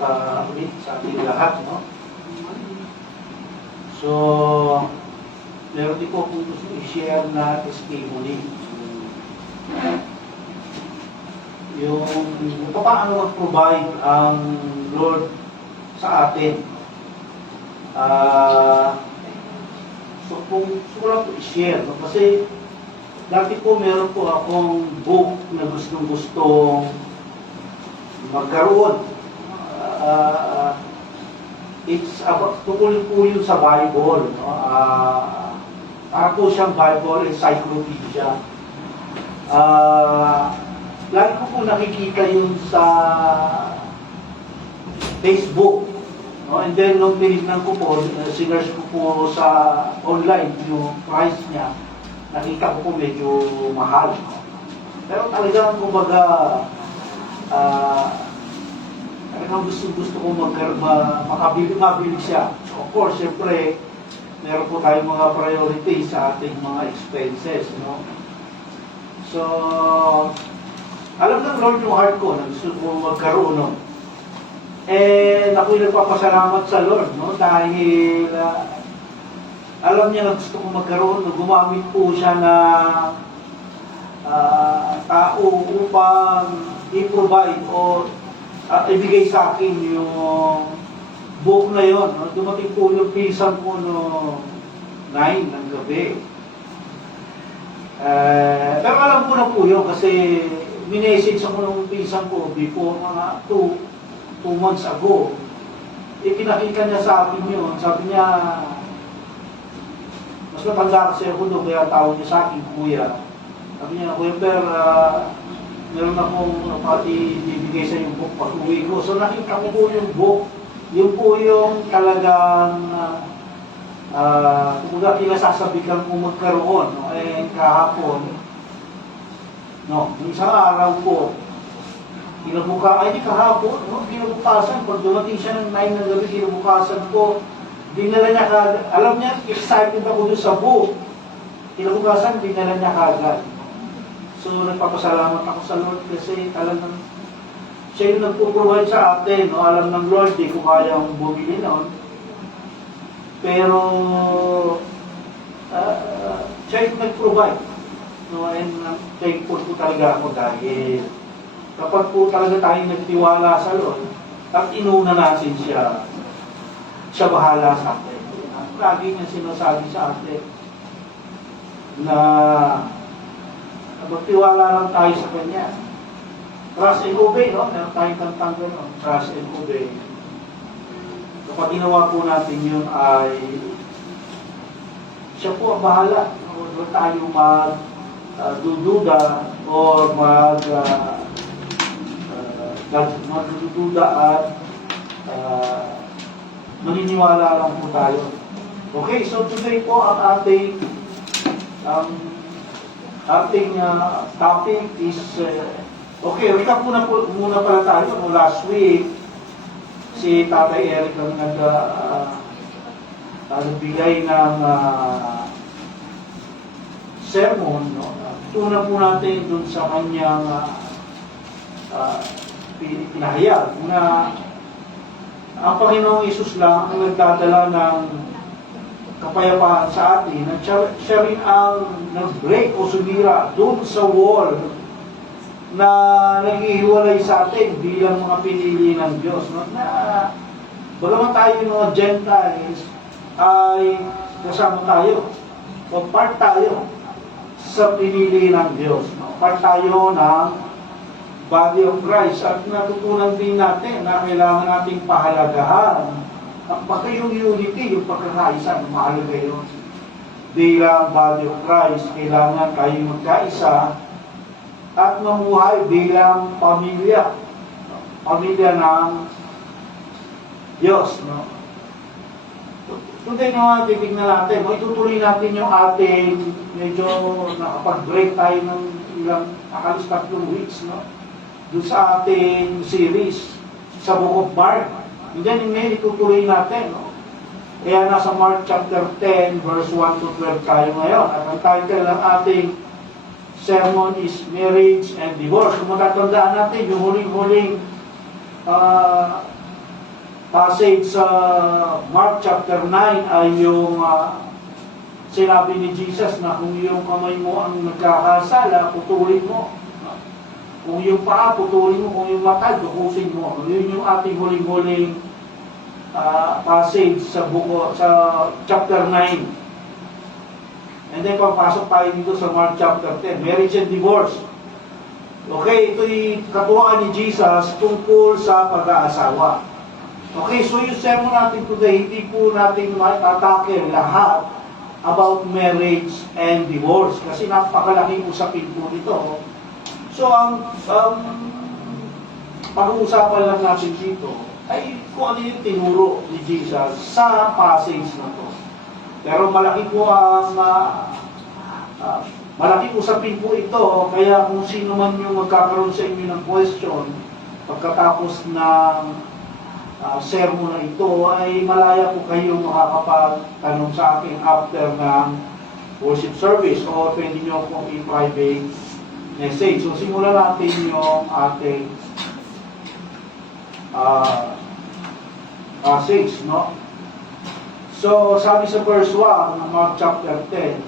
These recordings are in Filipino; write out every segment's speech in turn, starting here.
ulit sa ating lahat, no? So, meron din po kung gusto i-share na testimony. Yung paano mag-provide ang Lord sa atin. So, kung gusto ko lang po i-share, no? Kasi dati po meron po akong book na gustong-gustong magkaroon. It's about, tungkol po yun sa Bible. No? Para po siyang Bible encyclopedia. Lagi ko po nakikita yun sa Facebook. No? And then, nung tinignan ko po, sinerge ko po sa online yung price niya, nakita ko po medyo mahal. No? Pero talagang, kumbaga, talagang gusto ko makabili siya. So, of course, siyempre, meron po tayong mga priorities sa ating mga expenses. No? So, alam ng Lord yung heart ko na gusto ko magkaroon. No? And ako'y nagpapasalamat sa Lord, no? Dahil alam niya na gusto ko magkaroon, no? Gumamit po siya na tao upang i-provide o ibigay sa akin yung book na yon. No? Dumating po yung pinsan ko no 9 ng gabi. Pero alam ko na po yun kasi minessage ako ng pinsan ko before mga 2 months ago. Pinakita niya sa akin yun. Sabi niya, mas matanda kasi ako doon, kaya tawag niya sa akin, Kuya. Sabi niya, Kuya Per, meron akong ibigay sa yung book pag uwi ko. So nakita ko po yung book. Yun po yung talagang kumbaga pinasasabikan ko magkaroon. No? Kahapon, no, yung isang araw po, di kahapon, no? Kinabukasan, pag dumating siya ng 9 ng gabi, kinabukasan ko, dinala niya kagad. Alam niya, excited ako doon sa book. Kinabukasan, dinala niya kagad. So, nagpapasalamat ako sa Lord kasi talagang siya yung nagpo-provide sa atin. No? Alam ng Lord, di ko kayang bumili noon. Pero, siya yung nag-provide. No? And thankful po talaga ako dahil kapag po talaga tayong nagtiwala sa Lord at inuna natin siya, siya bahala sa atin. Lagi niya sinasabi sa atin na magtiwala lang tayo sa Kanya. Trust and obey, no? Meron tayong kantang gano'n, trust and obey. Kapag ginawa po natin yun ay siya po ang bahala. Huwag tayo magdududa o magdududa at maniniwala lang po tayo. Okay, so today po ang ating topic is okay, recap muna pala tayo. No, last week si Tatay Eric ang nagbigay ng sermon. No? Tuna po natin dun sa kanyang pinahayag na ang Panginoong Isus lang ang nagdadala ng kapayapaan sa atin at siya rin ang nag-break o sumira doon sa wall na naghihiwalay sa atin bilang mga pinili ng Diyos. No? Na bagaman tayo yung mga Gentiles ay kasama tayo o part tayo sa pinili ng Diyos. No? Part tayo ng body of Christ at natutunan din natin na kailangan nating pahalagahan ang yung unity, yung pagkakaisa, mahalaga yun. Bilang body of Christ, kailangan tayo magkaisa at mamuhay bilang pamilya. Pamilya ng Diyos. No? Today nga, titignan natin, itutuloy natin yung ating medyo nakapag-break tayo ng ilang akalos 3 weeks. No? Doon sa ating series sa Book of Mark. And then ngayon itutuloy natin. No? Kaya nasa Mark chapter 10 verse 1 to 12 tayo ngayon. At ang title ng ating sermon is Marriage and Divorce. Kung matatandaan natin, yung huling-huling passage sa Mark chapter 9 ay yung sinabi ni Jesus na kung yung kamay mo ang nagkakasala, putulin mo. Kung yung paa, putulin mo. Kung yung mata, dukusin mo. Yun yung ating huling-huling passage sa buko, sa chapter 9. And then papasok tayo dito sa Mark chapter 10, marriage and divorce. Okay, ito'y katuwaan ni Jesus tungkol sa pag-aasawa. Okay, so yung sermon natin today, hindi po natin atake lahat about marriage and divorce kasi napakalaking usapin po nito. So ang pag-uusapan lang natin dito ay kung ano yung tinuro ni Jesus sa passage na to. Pero malaki po ang malaking usapin po ito, kaya kung sino man yung magkakaroon sa inyo ng question pagkatapos ng sermon na ito, ay malaya po kayo makakapagtanong sa akin after ng worship service o pwede nyo kong i-private message. So simulan natin yung ating passage, no? So sabi sa verse 1 ng Mark chapter 10,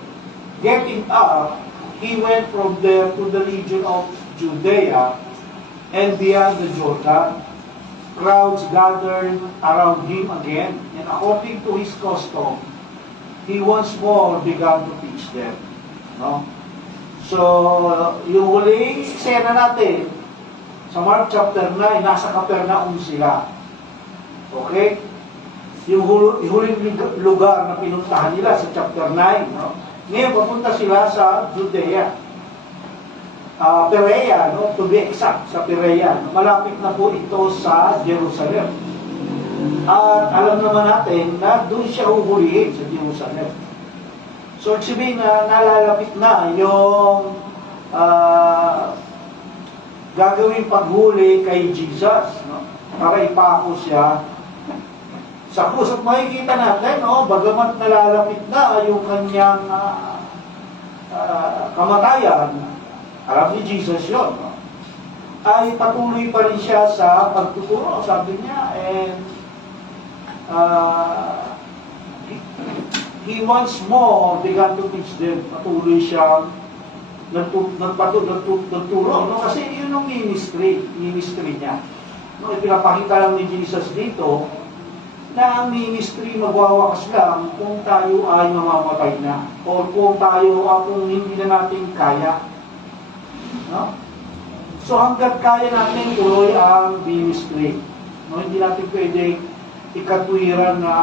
getting up, he went from there to the region of Judea and beyond the Jordan. Crowds gathered around him again, and according to his custom, he once more began to teach them. No? So, yung huling eksena natin, sa Mark chapter 9, nasa Capernaum sila. Okay? Yung huling lugar na pinuntahan nila sa chapter 9, no? Ngayon, papunta sila sa Judea. Perea, no? To be exact, sa Perea. Malapit na po ito sa Jerusalem. At alam naman natin na doon siya huhulihin sa Jerusalem. So, sabihin na nalalapit na yung gagawing paghuli kay Jesus, no? Para ipako siya sa krus. At makikita natin, no? Bagamat nalalapit na yung kanyang kamatayan, alam ni Jesus yun, no? Ay patuloy pa rin siya sa pagtuturo, sabi niya, and he once more began to teach them. Patuloy siyang nagtuturo, no? Kasi yun ang ministry niya. No, ipinapakita lang ni Jesus dito na ang ministry magwawakas lang kung tayo ay mamamatay na o kung tayo kung hindi na natin kaya. No? So hanggat kaya natin tuloy ang ministry. No, hindi natin pwedeng ikatwiran na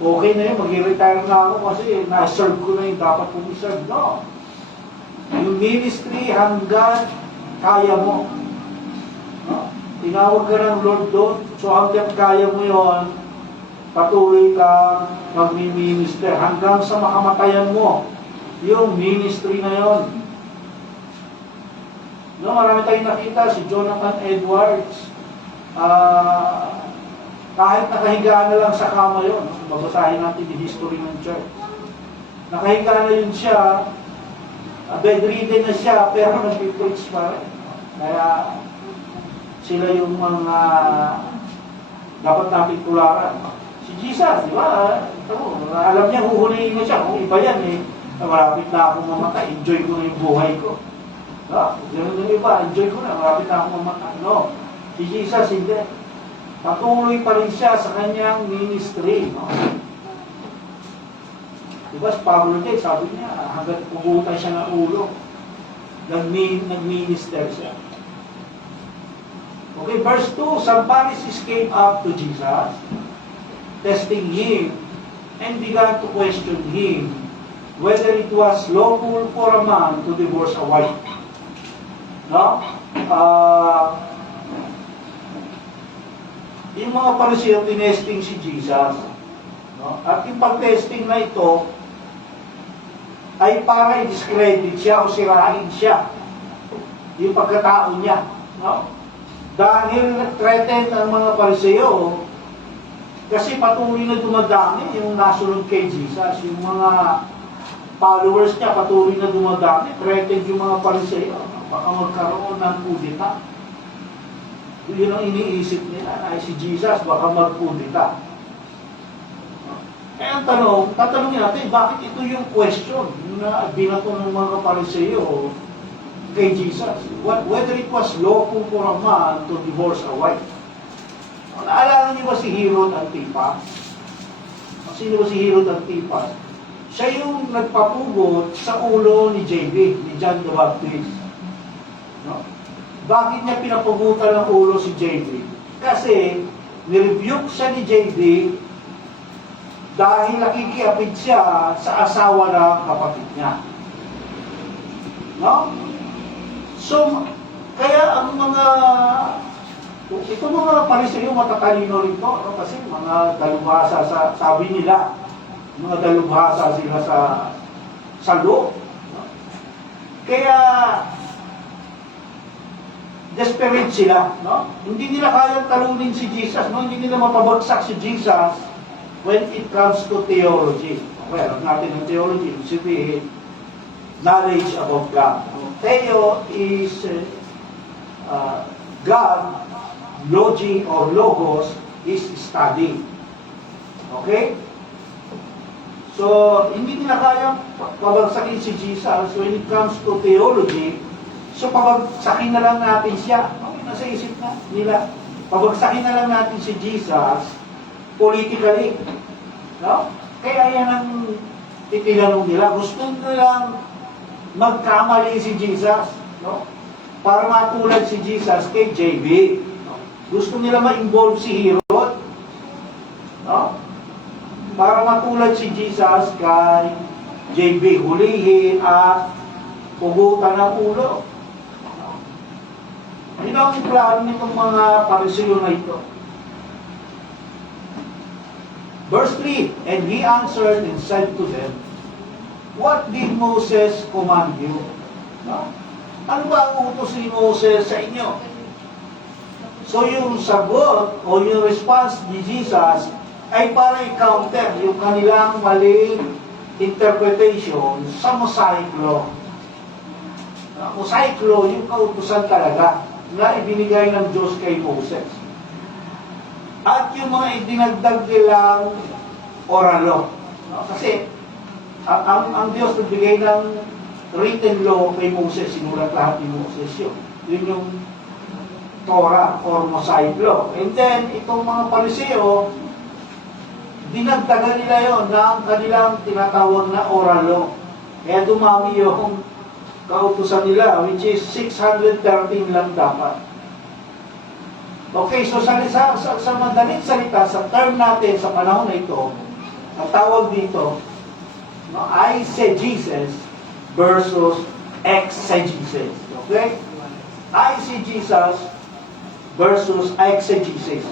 okay na yun, mag-retire na ako kasi na-serve ko na yung dapat kong i-serve. No. Yung ministry hanggat kaya mo. No? Tinawag ka ng Lord doon, so hanggat kaya mo yon, patuloy kang magmi-minister hanggang sa makamatayan mo yung ministry na yon. No, marami tayong nakita, si Jonathan Edwards, kahit nakahiga na lang sa kama yun, babasahin natin yung history ng church. Nakahiga na yun siya, bedridden na siya, pero nag-preach pa rin. Kaya sila yung mga dapat natin tularan. Si Jesus, di ba? Alam niya, huhulihin na siya. Kung iba yan eh, malapit na akong mamatay, enjoy ko na yung buhay ko. No, yung iba, enjoy ko na, marapit na akong mamatay. No, si Jesus, hindi. Patuloy pa rin siya sa kanyang ministry. No? Diba, si Pablo din, sabi niya, hanggang pubutan siya ng ulo, nag-minister siya. Okay, verse 2, some Pharisees came up to Jesus, testing him, and began to question him whether it was lawful for a man to divorce a wife. No? Yung mga Pariseo, tinesting si Jesus. No? At yung pag-testing na ito, ay para i-discredit siya o sirain siya. Yung pagkatao niya. No? Dahil threatened ang mga Pariseo, kasi patuloy na dumadami yung nasunod kay Jesus. Yung mga followers niya patuloy na dumadami, threatened yung mga Pariseo. Baka magkaroon ng kudeta. Yun ang iniisip nila, ay si Jesus baka magkudita. Eh ang tanong, tatanungin natin, bakit ito yung question na binato ng mga Pariseo kay Jesus? Whether it was lawful for a man to divorce a wife. Naalala niyo ba si Herod Antipas? Sino ba si Herod Antipas? Siya yung nagpapugot sa ulo ni JB, ni John the Baptist. No? Bakit niya pinapugutan ng ulo si JB? Kasi nirebuke siya ni JB dahil nakikiapid siya sa asawa ng kapatid niya. No? So, kaya ang mga ito mga Pariseo matatalino rin to, no? Kasi mga dalubhasa sabi nila, mga dalubhasa sila sa loob. No? Kaya desperate sila, no? Hindi nila kayang talunin si Jesus, no? Hindi nila mapabagsak si Jesus when it comes to theology. Well, natin ng theology, sabihin, knowledge about God. Theo is God, logi or logos is study. Okay? So, hindi nila kayang pabagsakin si Jesus when it comes to theology. So, pabagsakin na lang natin siya. Okay, nasa isip na nila. Pabagsakin na lang natin si Jesus politically. No? Kaya yan ang itinanong nila. Gusto nilang magkamali si Jesus. No? Para matulad si Jesus kay JB. No? Gusto nila ma-involve si Herod. No? Para matulad si Jesus kay JB. Hulihin at pugutan ng ulo. Ano ang plano nitong mga Pariseo na ito? Verse 3, and he answered and said to them, what did Moses command you? No? Ano ba ang utos ni Moses sa inyo? So yung sagot o yung response ni Jesus ay para i-counter yung kanilang maling interpretation sa Mosaic Law. Mosaic Law, yung kautusan talaga na ibinigay ng Diyos kay Moses. At yung mga idinagdag nilang oral law. No? Kasi, ang Diyos nagbigay ng written law kay Moses, sinulat lahat ni Moses yun. Yun yung Torah or Mosaic Law. And then, itong mga Pariseo, dinagdagan nila yon ng kanilang tinatawag na oral law. Kaya dumami yung kautusan nila, which is 613 lang dapat. Okay, so sa madaling salita, sa term natin sa panahon na ito, ang tawag dito, no, eisegesis versus exegesis. Okay? Eisegesis versus exegesis.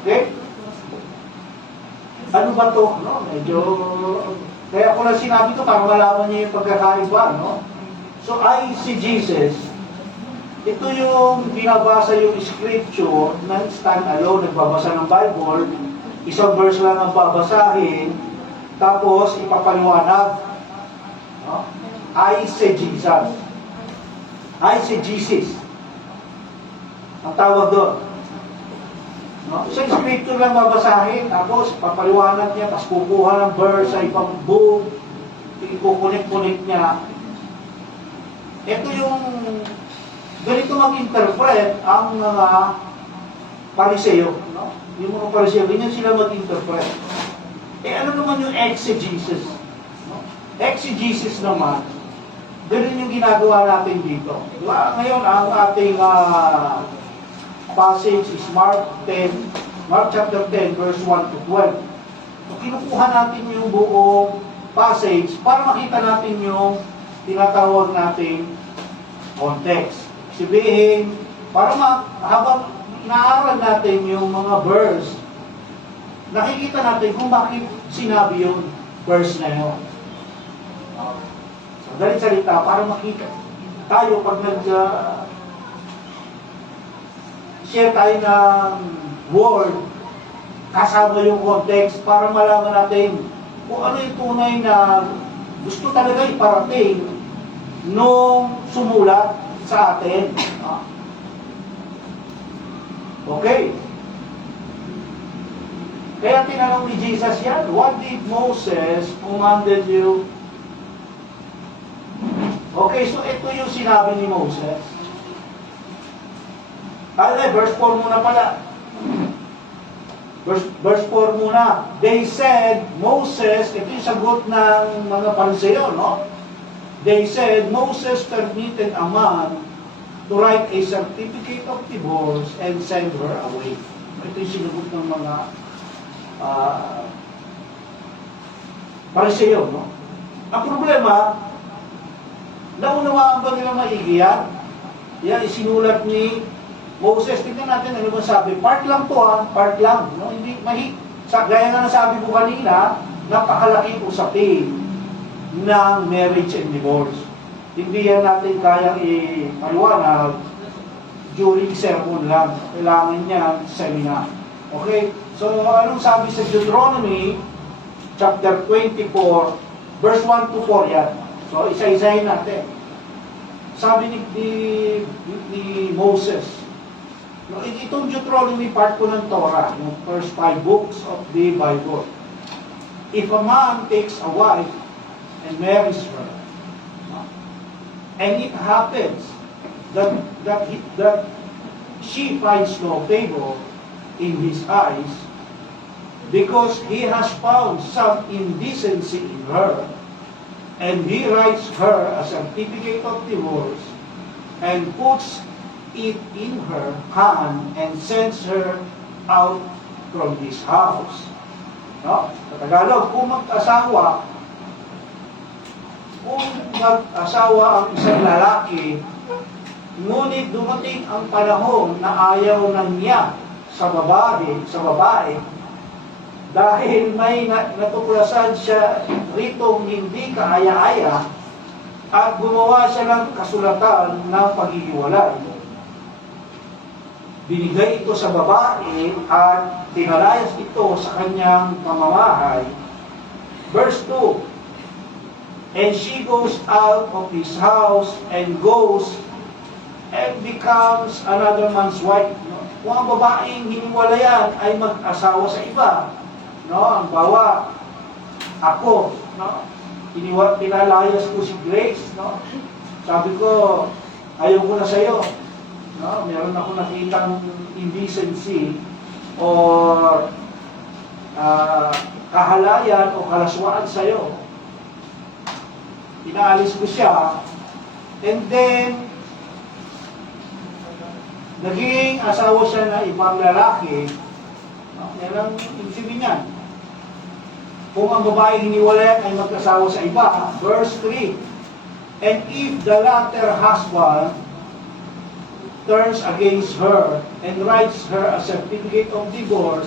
Okay? Ano ba to? No? Medyo... Kaya ko lang sinabi to para malaman niyo yung pagkakaiba, no? So, eisegesis, ito yung binabasa yung scripture na stand-alone, nagbabasa ng Bible, isang verse lang ang babasahin, tapos ipapaliwanag. No? Eisegesis. Eisegesis. Ang tawag doon. No? Isang scripture lang babasahin, tapos ipapaliwanag niya, tapos kukuha ng verse sa ibang book, ikukunik-kunik niya. Ito yung ganito mag-interpret ang mga Pariseo. No? Yung mga Pariseo, ganyan sila mag-interpret. Eh ano naman yung exegesis? No? Exegesis naman, ganun yung ginagawa natin dito. Diba? Ngayon, ang ating passage is Mark chapter 10, verse 1 to 12. So, kinukuha natin yung buong passage para makita natin yung tinatawag natin context. Sabihin, para habang naaral natin yung mga verse, nakikita natin kung bakit sinabi yung verse na yun. So, galing salita, para makita tayo pag share tayo ng word, kasama yung context para malaman natin kung ano yung tunay na gusto talaga iparating nung sumulat sa atin. Okay. Kaya tinanong ni Jesus yan, what did Moses commanded you? Okay, so ito yung sinabi ni Moses. Verse 4 muna pala. Verse 4 muna. They said, Moses, ito yung sagot ng mga Pariseo, no? They said, Moses permitted a man to write a certificate of divorce and send her away. Ito yung sinagot ng mga Pariseo, no? Ang problema, naunawaan ba nila maigi yan? Yan, isinulat ni Moses. Tingnan natin ano ba sabi. Part lang to part lang. No? Hindi, gaya nga nasabi ko kanina, napakalaking usapin ng marriage and divorce. Hindi yan natin kayang ipaliwanag during sermon lang. Kailangan niya seminar. Okay? So, anong sabi sa Deuteronomy, chapter 24, verse 1 to 4 yan. So, isa-isahin natin. Sabi ni Moses, no, itong Deuteronomy part po ng Torah, yung first 5 books of the Bible. If a man takes a wife and marries her, no, and it happens that she finds no favor in his eyes because he has found some indecency in her, and he writes her a certificate of divorce and puts it in her hand and sends her out from his house. No? Sa Tagalog, kung mag-asawa ang isang lalaki, ngunit dumating ang panahon na ayaw na niya sa babae, dahil may natuklasan siya ritong hindi kaaya-aya at gumawa siya ng kasulatan ng paghihiwalay. Binigay ito sa babae at tinalayas ito sa kanyang pamamahay. Verse 2, and she goes out of his house and goes and becomes another man's wife. Kung ang babaeng hiniwalayan ay mag-asawa sa iba, no, ang bawa, ako, no, pinalayas ko si Grace, no, sabi ko, ayaw ko na sa'yo, no, meron ako nakitang indecency or kahalayan o kalaswaan sa'yo. Pinaalis ko siya, and then, naging asawa siya na ibang lalaki, no, yan ang ibig niyan. Kung ang babae hiniwalay ay magkasawa sa iba, verse 3, and if the latter husband turns against her and writes her a certificate of divorce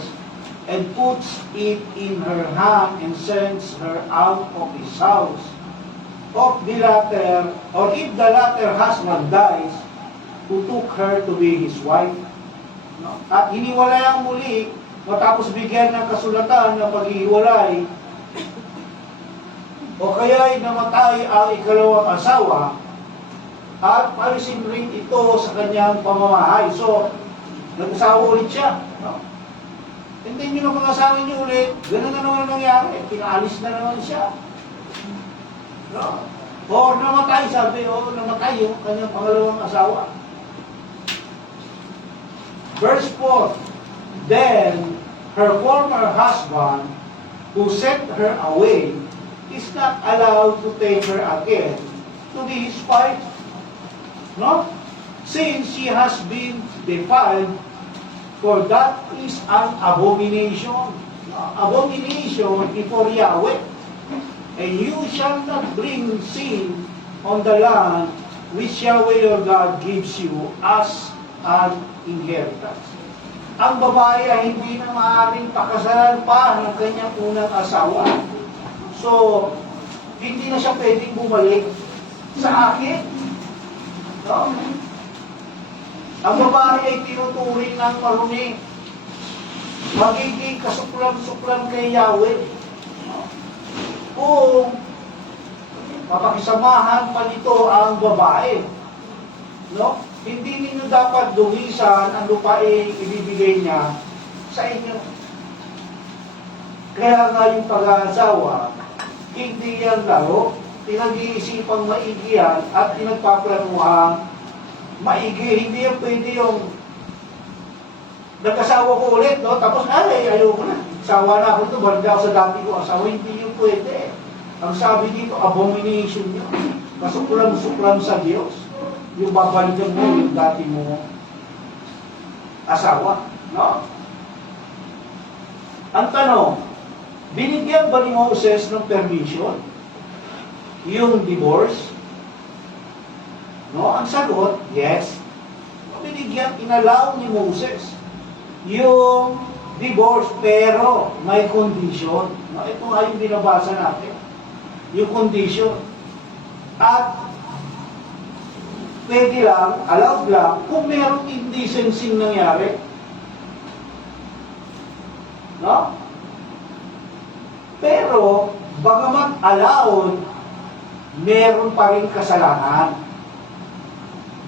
and puts it in her hand and sends her out of his house, of the latter, or if the latter husband dies, who took her to be his wife, no? At hiniwalay ang muli, matapos bigyan ng kasulatan ng paghihiwalay, o kaya'y namatay ang ikalawang asawa, at palisin rin ito sa kanyang pamamahay. So, nag-asawa ulit siya. No? And then yung mga-asawa niyo ulit, gano'n na naman nangyari. Pinaalis na naman siya. No? Or namatay, sabi, namatay yung kanyang pangalawang asawa. Verse 4, then her former husband, who sent her away, is not allowed to take her again to be his wife, no? Since she has been defiled, for that is an abomination. Abomination before Yahweh. And you shall not bring sin on the land which Yahweh your God gives you as an inheritance. Ang babae ay hindi na maaaring pakasalan pa ng kanyang unang asawa. So, hindi na siya pwedeng bumalik sa akin. No? Ang babae ay tinuturing ng marumi. Magiging kasuklan-suklan kay Yahweh. No? Kung mapakisamahan pa nito ang babae. No? hindi ninyo dapat duhisan ang lupain ibibigay niya sa inyo. Kaya nga yung pag-aasawa, hindi yan laro, pinag-iisipang maigi yan at pinagpaplanuhan maigi. Hindi yan pwede yung nag-asawa ko ulit, no? Tapos, ayoko na. Sawa na ako ito, balik ako sa dati ko. Asawa, hindi yun pwede. Ang sabi dito, abomination yun. Kasuklam-suklam sa Diyos. Yung babalikan mo, yung dati mo asawa. No? Ang tanong, binigyan ba ni Moses ng permission? Yung divorce? No? Ang sagot, yes. Binigyan, inalaw ni Moses yung divorce, pero may condition. No? Ito nga yung binabasa natin. Yung condition. At pwede lang, allowed lang, kung merong indecency nangyari. No? Pero, bagamat allowed, meron pa rin kasalanan.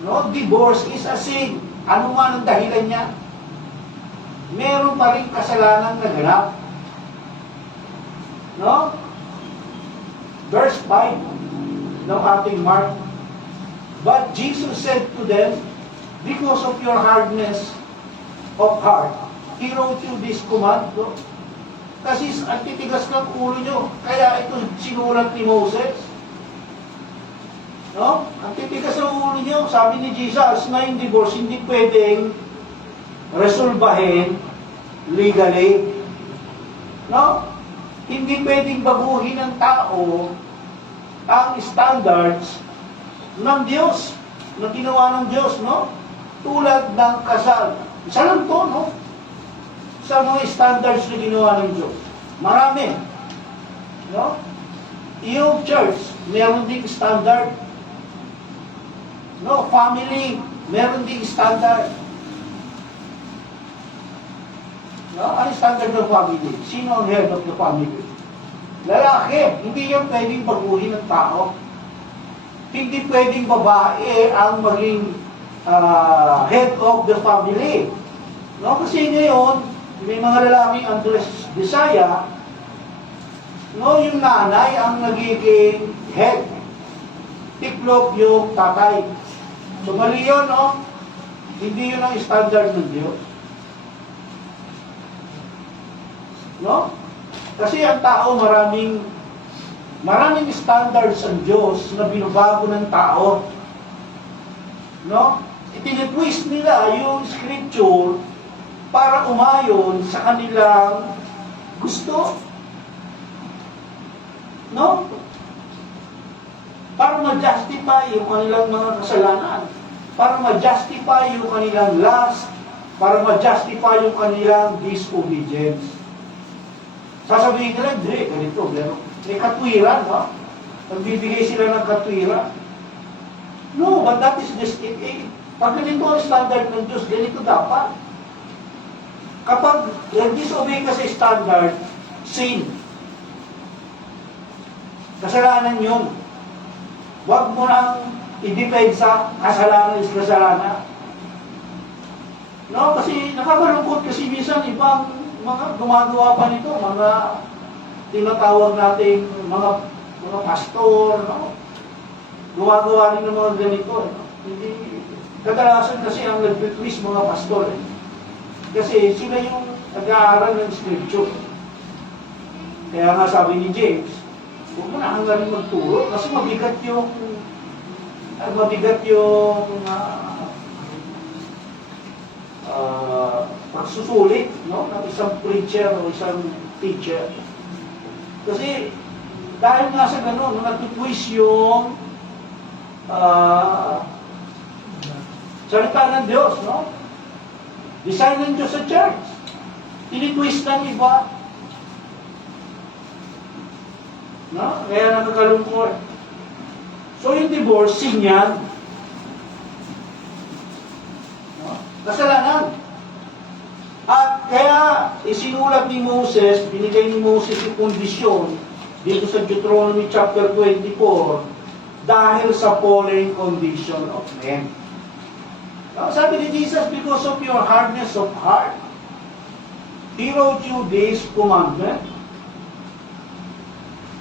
No? Divorce is a sin. Ano man ang dahilan niya? Meron pa rin kasalanan na ganap. No? Verse 5 ng ating Mark. But Jesus said to them, because of your hardness of heart, He wrote you this command. No? Kasi ang titigas ng ulo nyo. Kaya ito sinulat ni Moses. No? Ang titigas ng ulo nyo, sabi ni Jesus, na yung divorce hindi pwedeng resolbahin legally. No? Hindi pwedeng baguhin ng tao ang standards ng Diyos, na ginawa ng Diyos, no? Tulad ng kasal. Isa lang to, no? Sa mga standards na ginawa ng Diyos. Marami. No? Yung church, meron ding standard. No? Family, meron ding standard. No? Ano standard ng family? Sino ang head of the family? Lalaki. Hindi yan pwedeng baguhin ng tao. Hindi pwedeng babae ang maging head of the family. No? Kasi ngayon, may mga lalaking Andres Bisaya, no, yung nanay ang nagiging head. Tiklop yung tatay. So mali yun, no? Hindi yun ang standard ng Diyos. No? Kasi ang tao maraming standards ang Diyos na binabago ng tao. No? Itinitwist nila yung scripture para umayon sa kanilang gusto. No? Para ma-justify yung kanilang mga kasalanan. Para ma-justify yung kanilang lust. Para ma-justify yung kanilang disobedience. Sasabihin nila, hindi, ganito, pero may katwiran, no? Nagbibigay sila ng katwiran. No, but that is just it. Pag ganito ang standard ng Diyos, ganito dapat. Kapag disobey ka sa standard, sin. Kasalanan yun. Huwag mo nang i-depensa, kasalanan is kasalanan. No, kasi nakakalungkot kasi minsan ibang mga gumagawa pa nito, mga tinatawag nating mga pastor, no? Gumagawa rin ng mga ganito. No? Hindi, kadalasan kasi ang nag-twist mga pastor. Kasi sila yung nag-aaral ng scripture. Kaya nga sabi ni James, huwag mo na hanggang magturo kasi mabigat yung pagsusulit, no, ng isang preacher o isang teacher. Kasi dahil nga sa gano'n, nag-twist yung salita ng Diyos, no? Design ng Diyos sa church. Tinitwist ng iba. No? Kaya nakakalungkot. So yung divorce, sin yan. No? Kasalanan. At kaya isinulat ni Moses, binigay ni Moses yung kondisyon dito sa Deuteronomy chapter 24 dahil sa fallen condition of men. Sabi ni Jesus, because of your hardness of heart, He wrote you this commandment.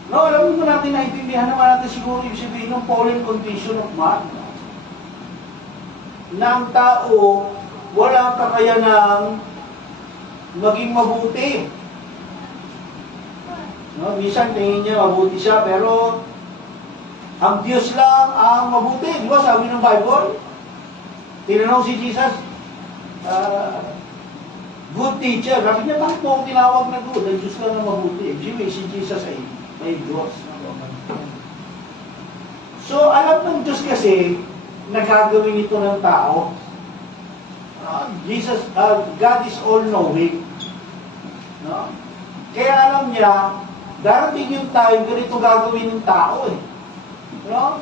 No, alam mo natin, naintindihan naman natin siguro ibig sabihin ng fallen condition of man. Na ang tao, wala kakayanang maging mabuti. No, minsan tingin niya mabuti siya, pero ang Diyos lang ang mabuti. Di ba sabi ng Bible? Tinanong si Jesus, good teacher. Sabi niya, bakit mo akong tinawag na good? Ang Diyos lang ang mabuti. Jimmy, si Jesus ay may Diyos. So, alam ng Diyos kasi, nagagawin ito ng tao. God is all-knowing. No? Kaya alam niya, darating yung time, ganito gagawin ng tao eh. No?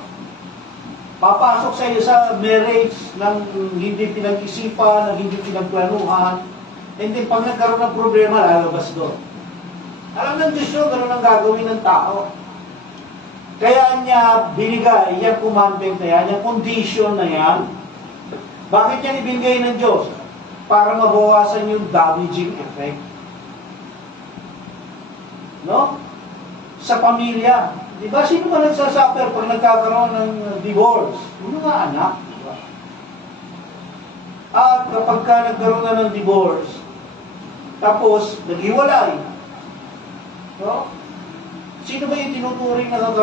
Papasok sa iyo sa marriage ng hindi pinag-isipan, ng hindi pinagplanuhan, and then pag nagkaroon ng problema, lalabas doon. Alam ng Diyos yun, gano'n ang gagawin ng tao. Kaya niya binigay, yung commandment na yan, yung condition na yan. Bakit yan ibinigay ng Diyos? Para mabawasan yung damaging effect. No? Sa pamilya. Di ba, sino ba nagsasuffer pag nagkakaroon ng divorce? Yung mga anak. Diba? At kapag ka nagkaroon na ng divorce, tapos naghiwalay, no? Sino ba yung tinuturing na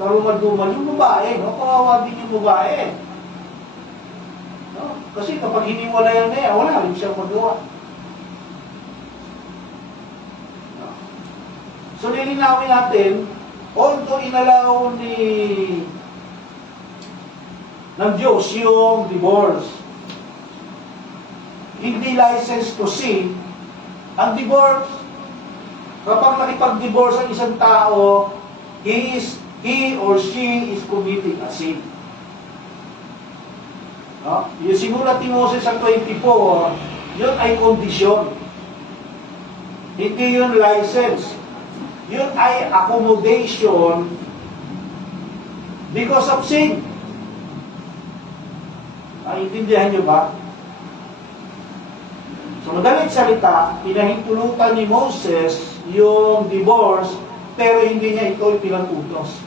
karumal-dumal? Yung babae, no? Kawawa din yung babae. No? Kasi kapag hiniwalayan na yan, wala rin siyang magawa. No? So, nilinawin natin, although inalaw ng Diyos yung divorce, hindi license to sin, ang divorce, kapag nakipag-divorce ang isang tao, he or she is committing a sin. No? Yung sinulat ni Moses sa 24, yun ay kondisyon. Hindi yun license. Yun ay accommodation because of sin. Intindihan nyo ba? So, madaling salita, pinahintulutan ni Moses yung divorce, pero hindi niya ito ipinag-utos.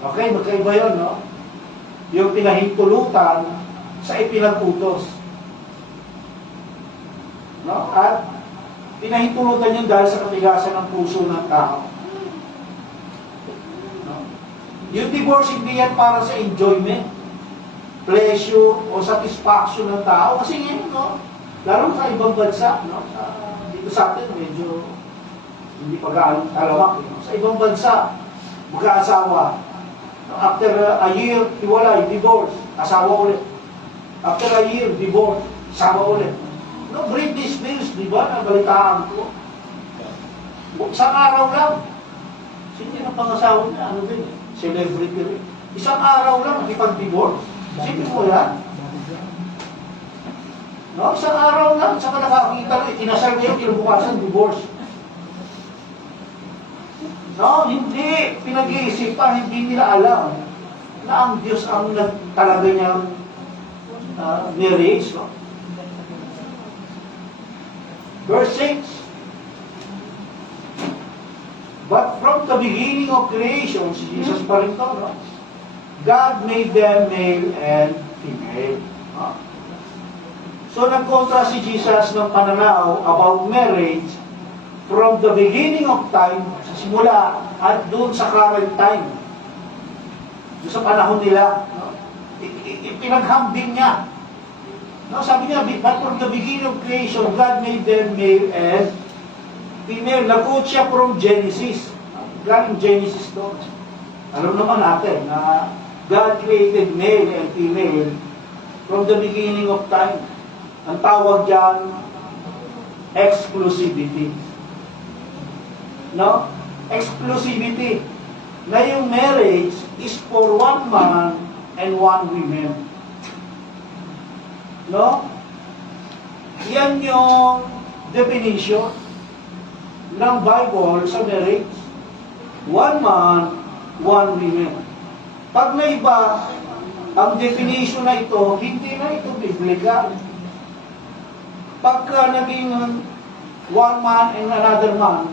Okay, magkaiba yun, no? Yung pinahintulutan sa ipinag-utos. No? At pinahintulutan yun dahil sa katigasan ng puso ng tao. No? Yung divorce, hindi yan para sa enjoyment, pleasure, o satisfaction ng tao. Kasi ngayon, no? Lalo sa ibang bansa, no? Dito sa atin, medyo hindi pag-alawak. No? Sa ibang bansa, mag-aasawa. After a year, hiwalay, divorce, asawa ulit. After a year, divorce, asawa ulit. No, Britney Spears, di ba? Nabalitaan ko. Isang araw lang. Sindi ng pangasawa niya, ano din, celebrity rin. Isang araw lang, nakipag-divorce. Sindi mo yan. No, isang araw lang, saka nakakita, itinasal niya yung kinubukasan, divorce. No, hindi pinag-iisipan, hindi nila alam na ang Diyos ang talaga niyang marriage. No? Verse 6. But from the beginning of creation, si Jesus pa rin to, no? God made them male and female. No? So, nagkontra si Jesus ng pananaw about marriage from the beginning of time, sa simula, at doon sa current time. Doon sa panahon nila. No? Ipinaghambing niya. No? Sabi niya, but from the beginning of creation, God made them male and female. Nag-quote siya from Genesis. Galing Genesis doon. Alam naman natin na God created male and female from the beginning of time. Ang tawag dyan, exclusivity. No? Exclusivity. Na yung marriage is for one man and one woman. No? Yan yung definition ng Bible sa marriage. One man, one woman. Pag may iba, ang definition na ito, hindi na ito biblical. Pagka naging one man and another man,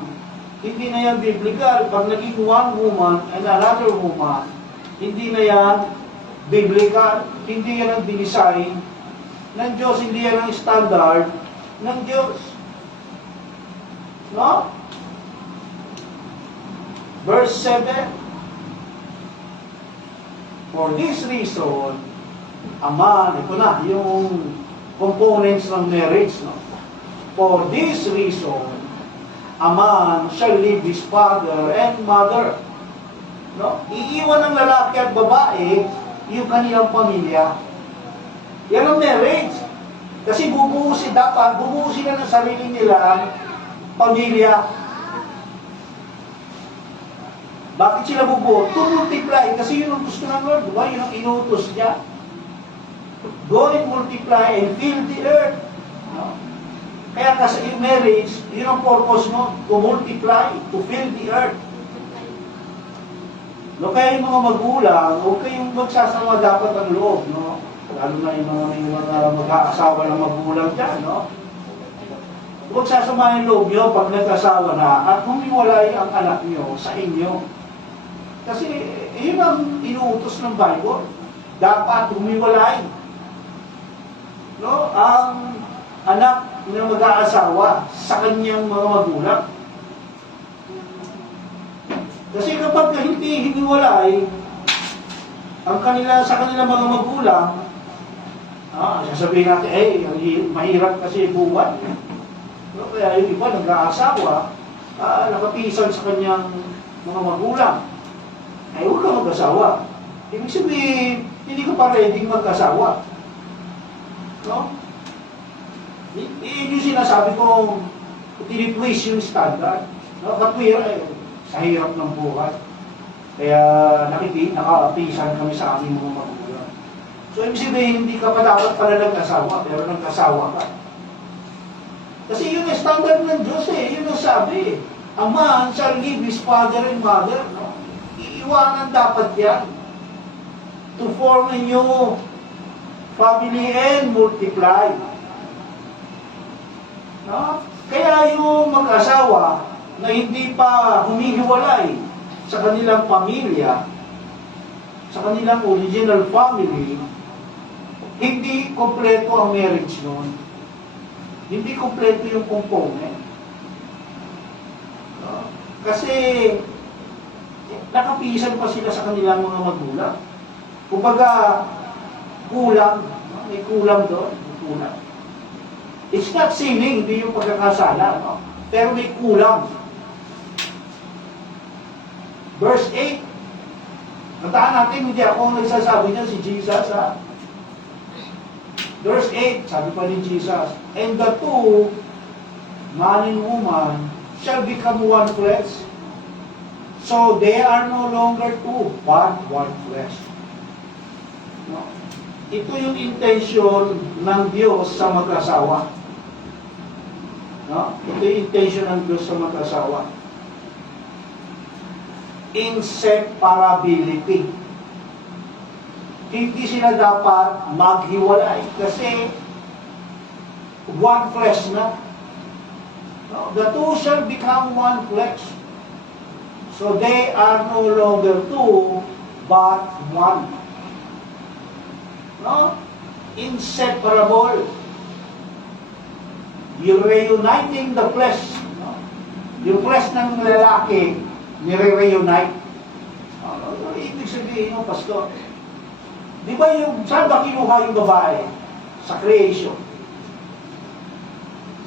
hindi na yan biblical. Pag naging one woman and another woman, hindi na yan biblical. Hindi yan ang dinisign ng Diyos, hindi yan ang standard ng Diyos. No? Verse 7, for this reason, a man, ito na, yung components ng marriage, no? For this reason, a man shall leave his father and mother. No? Iiwan ng lalaki at babae yung kanilang pamilya. Yan ang marriage. Kasi bubuhusin sila ng sarili nilang pamilya. Bakit sila bubuo? To multiply. Kasi yun ang gusto ng Lord. Diba? Yun ang inutos niya. Go and multiply and fill the earth. No? Kaya kasi yung marriage, yun ang purpose mo. To multiply, to fill the earth. No, kaya yung mga magulang, huwag kayong magsasama dapat ang loob. No? Lalo na yung mga mag-aasawa ng magulang dyan. No? Huwag sasama yung loob nyo pag nag-asawa na at humiwalay ang anak nyo sa inyo. Kasi yun ang inuutos ng Bible. Dapat humiwalay. No? Ang anak na mag-aasawa sa kanyang mga magulang. Kasi kapag hindi hiniwalay ang sa kanilang mga magulang, sasabihin natin, mahirap kasi buwan. No? Kaya yung iba nag-aasawa, nakapisan sa kanyang mga magulang. Ay, huwag ka mag-asawa. Ibig sabihin, hindi ka pa ready mag-asawa. No? Yung sinasabi ko, tinitwist yung standard. No? Katwira, sa hirap ng buhay. Kaya nakapisan kami sa aming mga magulang. So, ibig sabihin, hindi ka pa dapat pala nag-asawa, pero nag-asawa ka. Kasi yun ang standard ng Diyos eh. Yun ang sabi. A man shall leave his father and mother. No? Iiwanan dapat yan. To form a new family and multiply. No? Kaya yung mag-asawa na hindi pa humihiwalay sa kanilang pamilya, sa kanilang original family, hindi kompleto ang marriage noon. Hindi kompleto yung component. No? Kasi nakapisan pa sila sa kanilang mga magulang. Kumbaga, kulang. May kulang doon. May kulang. It's not sinning, hindi yung pagkakasala. No? Pero may kulang. Verse 8. Tandaan natin, hindi ako nagsasabi niya, si Jesus. Verse 8, sabi pa ni Jesus, and the two, man and woman, shall become one flesh. So they are no longer two, but one flesh. No? Ito yung intention ng Diyos sa mag-asawa. No? Ito yung intention ng Diyos sa mag-asawa. Inseparability. Hindi sila dapat maghiwalay kasi one flesh na. No? The two shall become one flesh. So they are no longer two, but one. No? Inseparable. You're reuniting the flesh. No? Yung flesh ng lalaki, nire-reunite. Ano ibig sabihin mo, Pastor? Di ba saan ba kinuha yung babae? Sa creation.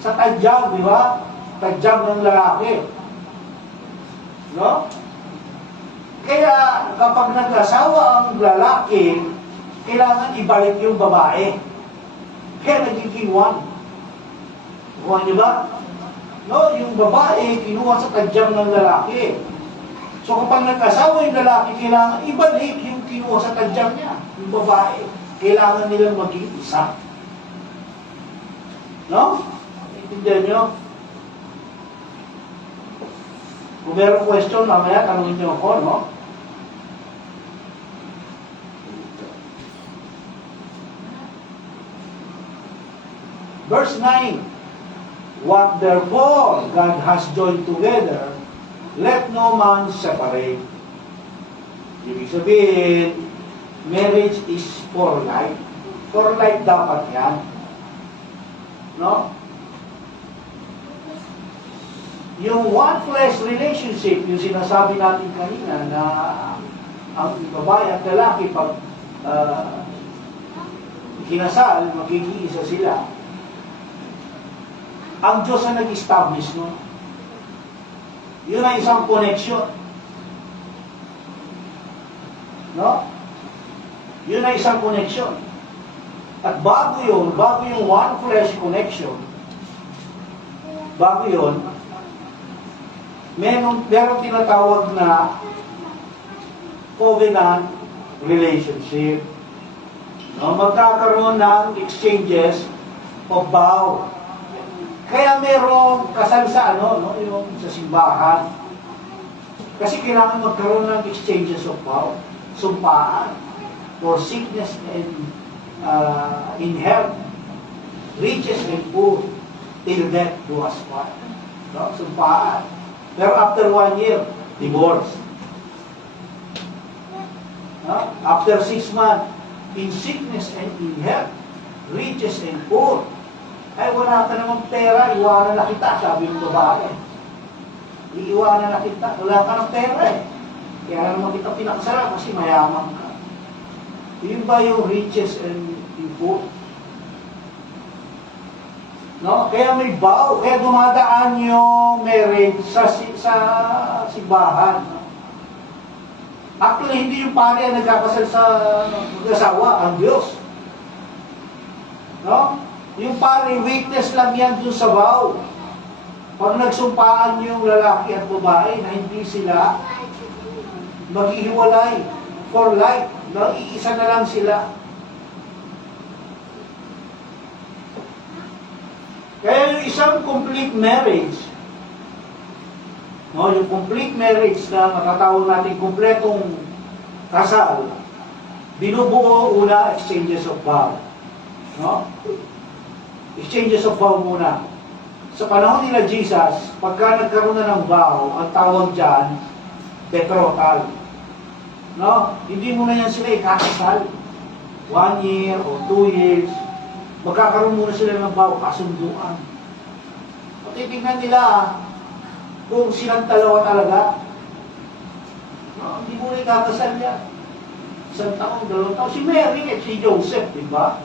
Sa tadyag, di ba? Tadyag ng lalaki. No? Kaya kapag nag-asawa ang lalaki, kailangan ibalik yung babae. Kaya nagiging one. Kuha niyo ba? No, yung babae, kinuha sa tadyang ng lalaki. So kapag nag-asawa yung lalaki, kailangan ibalik yung kinuha sa tadyang niya. Yung babae, kailangan nilang maging isa. No? Intindihan nyo? Kung meron question, mamaya tanongin nyo ako, no? Verse 9, what therefore God has joined together, let no man separate. Ibig sabihin, marriage is for life. For life dapat yan. No? Yung one flesh relationship, yung sinasabi natin kanina na ang babae at lalaki pag kinasal, magiging-isa sila. Ang Diyos ang nag-establish, no? Yun ang isang connection. No? Yun ang isang connection. At bago yung one flesh connection, bago yun, meron tinatawag na covenant relationship. No? Magkakaroon ng exchanges of vow. Kaya merong kasal sa no? Yung sa simbahan. Kasi kailangan magkaroon ng exchanges of vow. Sumpaan for sickness and in health, riches and poor, till death do us part. No? Sumpaan. Pero after 1 year, divorce. No? After 6 months, in sickness and in health, riches and poor. Ay, wala ka namang pera, iwanan na kita, sabi ng babae. Iiwanan na kita, wala ka ng pera eh. Kaya naman kita pinakasala kasi mayaman ka. Yun ba yung riches and poor? No? Kaya may vow, kaya dumadaan yung marriage sa simbahan. Actually, hindi yung pare ang nagkakasal sa mag-asawa, ang Diyos. No? Yung pare, witness lang yan dun sa vow. Pag nagsumpaan yung lalaki at babae na hindi sila maghihiwalay for life, no? Iisa na lang sila. Kaya yung isang complete marriage, no, yung complete marriage na matatawag natin kompletong kasal, binubuo una exchanges of vow. No? Exchanges of vow muna. Sa panahon nila Jesus, pagka nagkaroon na ng vow, ang tawag dyan, betrothal. No? Hindi muna yan sila ikakasal. 1 year o 2 years. Magkakaroon muna sila ng vow, kasunduan. At titignan nila kung silang dalawa talaga. No? Hindi muna ikakasal yan. 1 taon, 2 taon. Si Mary at si Joseph, di ba?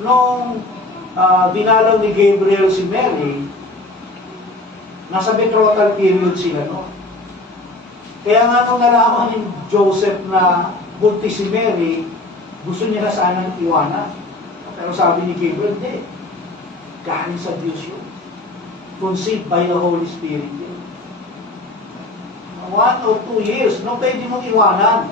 Nung dinalaw ni Gabriel si Mary, nasa betrothal period sila, no? Kaya nga nung nalaman ni Joseph na buntis si Mary, gusto niya na sanang iwanan. Pero sabi ni Gabriel, hindi. Galing sa Diyos yun. Conceived by the Holy Spirit yun. 1 or 2 years, no pwede mong iwanan.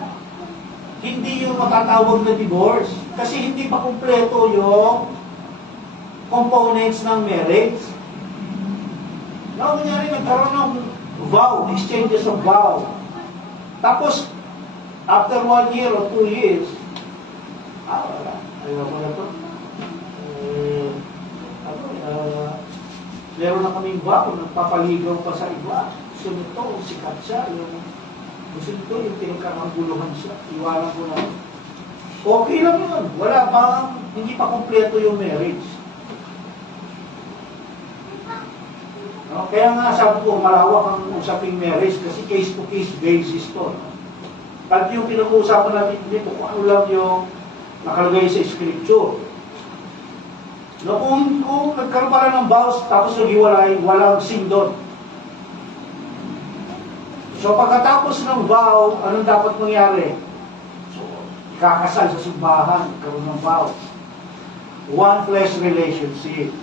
Hindi yung matatawag na divorce. Kasi hindi pa kumpleto yung components ng marriage. No, kunyari nagkaroon ng vow, exchanges of vow. Tapos, after 1 year or 2 years, wala. Ayaw ko na to. Meron na kaming vow, nagpapaligaw pa sa iba. Gusto nito, sikat siya. Gusto nito, yung pinagkakaguluhan siya. Iwanan ko na. Okay lang yun. Wala bang, hindi pa kumpleto yung marriage. No? Kaya nga sabi ko, malawak ang usaping marriage kasi case-to-case basis to. No? At yung pinag-uusapan natin dito, kung ano lang yung nakalagay sa scripture. No, kung nagkaroon pa rin ng vows, tapos naghiwalay, walang sin doon. So pagkatapos ng vow, anong dapat mangyari? So, ikakasal sa simbahan, nagkaroon ng vow. One flesh relationship.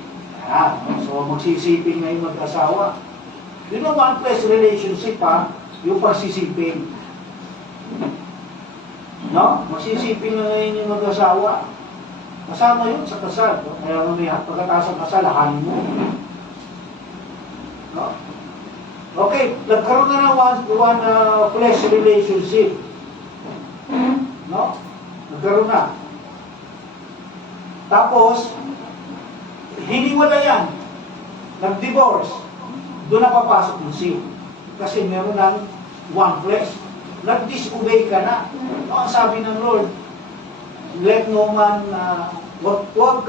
So magsisiping na yung mag-asawa. Yun ang one flesh relationship, yung pagsisiping. No? Magsisiping na ngayon yung mag-asawa. Kasama yun sa kasal. No? Kaya mamaya, pagkatapos ng kasal, honeymoon. No? Okay, nagkaroon na ng one flesh relationship. No? Nagkaroon na. Tapos, hiniwalayan, nag-divorce, doon na papasok yung sin. Kasi meron ng one flesh. Nag-disobey ka na. No, ang sabi ng Lord, let no man, huwag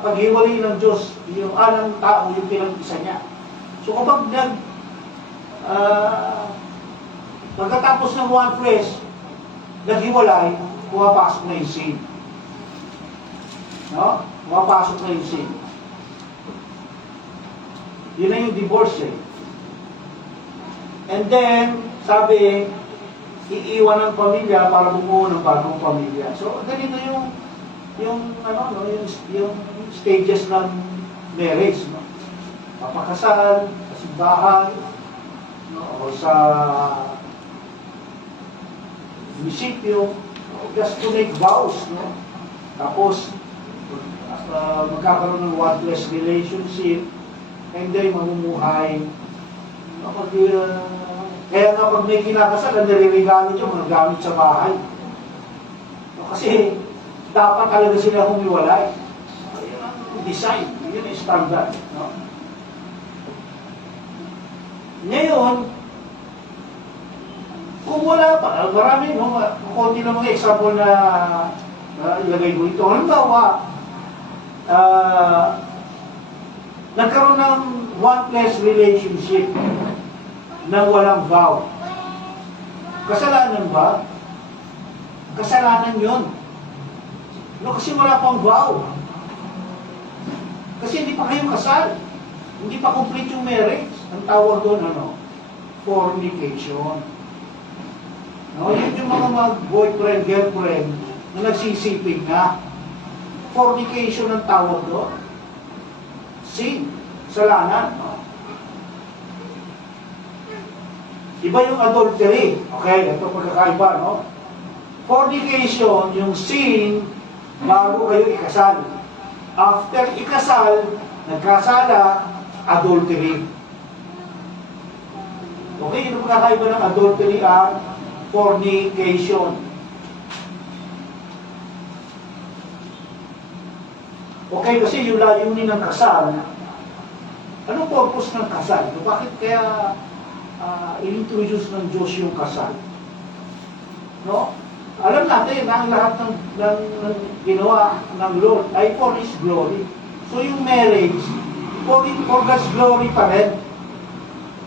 paghiwalay ng Diyos, yung anang tao, yung pinag-isa niya. So kapag pagkatapos ng one flesh, naghiwalay, pumapasok na yung sin. No? Pumapasok na yung sin. Yun na yung divorce eh. And then, sabi, iiwan ng pamilya para bumuo ng bagong pamilya. So, ganito yung stages ng marriage. No? Papakasal, sa simbahan, no? O sa munisipyo, just to make vows. No? Tapos, magkakaroon ng one-flesh relationship, and then mamumuhay. Kaya nga pag may kinakasal, ang nire-regalo dyan, mga gamit sa bahay. Kasi dapat talaga sila humiwalay. Yun ang design, yun ang standard. No? Ngayon, kung wala pa, marami, no? Kunti lang mga example na ilagay ko ito. Halimbawa, nagkaroon ng one-flesh relationship na walang vow. Kasalanan ba? Kasalanan yun. No, kasi wala pang vow. Kasi hindi pa kayo kasal. Hindi pa complete yung marriage. Ang tawag doon, fornication. No, yun yung mga boyfriend, girlfriend na nagsisiping na. Fornication ang tawag doon. Sin. Kasalanan. No? Iba yung adultery. Okay, ito pagkakaiba, no? Fornication, yung sin, bago kayo ikasal. After ikasal, nagkasala, adultery. Okay, yung pagkakaiba ng adultery at fornication. Okay, kasi yung layunin ng kasal, anong purpose ng kasal? Bakit kaya i-introduce ng Diyos yung kasal? No? Alam natin na ang lahat ng ginawa ng Lord ay for His glory. So yung marriage, for God's glory pa rin.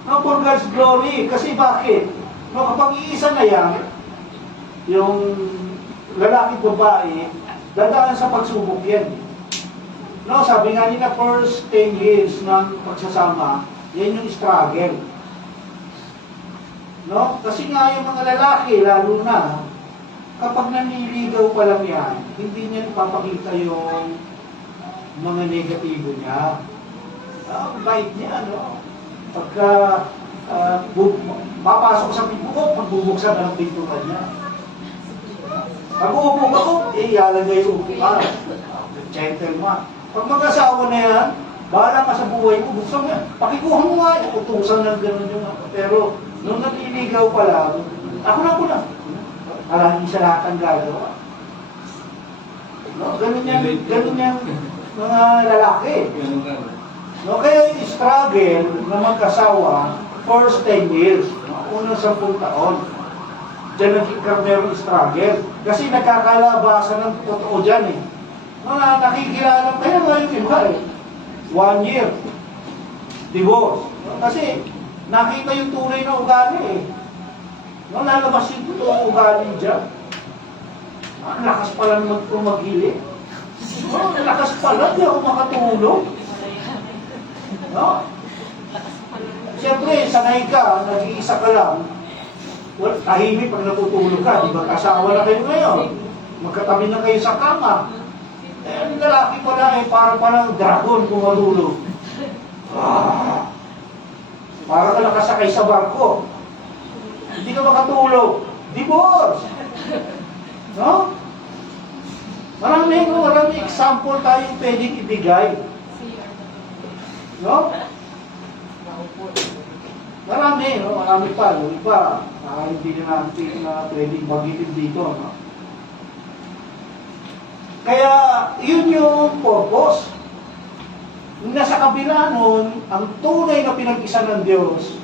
No, for God's glory. Kasi bakit? No, kapag iisa na yan, yung lalaki babae, dadaan sa pagsubok yan. No, sabi nga nila, first 10 years ng pagsasama, yan yung struggle. No? Kasi nga yung mga lalaki, lalo na, kapag naniligaw pa lang yan, hindi niya ipapakita yung mga negatibo niya. Bait niya, no? Pagka papasok sa pinto ko, pagbubuksan ng pintuan niya. Pag uupok ako, ilalagay yung upuan. Gentleman. Pag mag-asawa na yan, bahala ka sa buhay mo, buksan mo yan. Pakikuha mo nga, utusan ng gano'n yung pero nung naliligaw pa lang, ako na. Maraming sa lahat ang gagawa. No, ganun yan mga lalaki. No, kaya yung struggle na mag-asawa, first 10 years, unang 10 taon, dyan nagkikaroon yung struggle. Kasi nagkakalabasan ng totoo dyan eh. No, nakikilala, kaya nga yung iba eh. 1 year, divorce. No, kasi nakita yung tunay na ugali eh. No, lalabas yung totoong ugali dyan. Ang lakas pala naman tumagili. No, ang lakas pala, di ako makatulog. No? Siyempre, sanay ka, nag-iisa ka lang. Well, tahimik pag natutulog ka, di ba kasawa na kayo ngayon? Magkatabi na kayo sa kama. Eh, ang lalaki pala eh, parang dragon kung matulog. Para ka nakasakay sa barko. Hindi ka makatulog. Divorce! No? Marami example tayong pwedeng ibigay. No? Marami pa. Yung iba, hindi na natin na pwedeng magitin dito. No? Kaya, yun yung purpose. Nasa kabila nun, ang tunay na pinag-isa ng Diyos,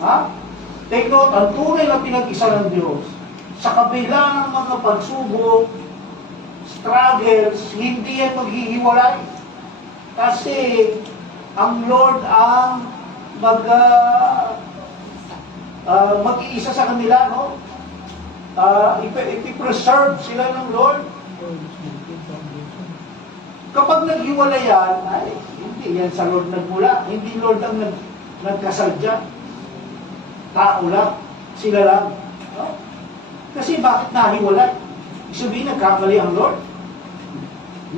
ha? Take note, ang tunay na pinag-isa ng Diyos, sa kabila ng mga pagsubok, struggles, hindi yan maghihiwalay. Kasi, ang Lord ang mag-iisa sa kanila, no? Ipipreserve sila ng Lord. Kapag naghiwalay yan, ay, hindi yan sa Lord nagmula. Hindi Lord ang nagkasadya. Tao lang. Sila lang. No? Kasi bakit nahiwalay? Sabihin, nagkamali ang Lord?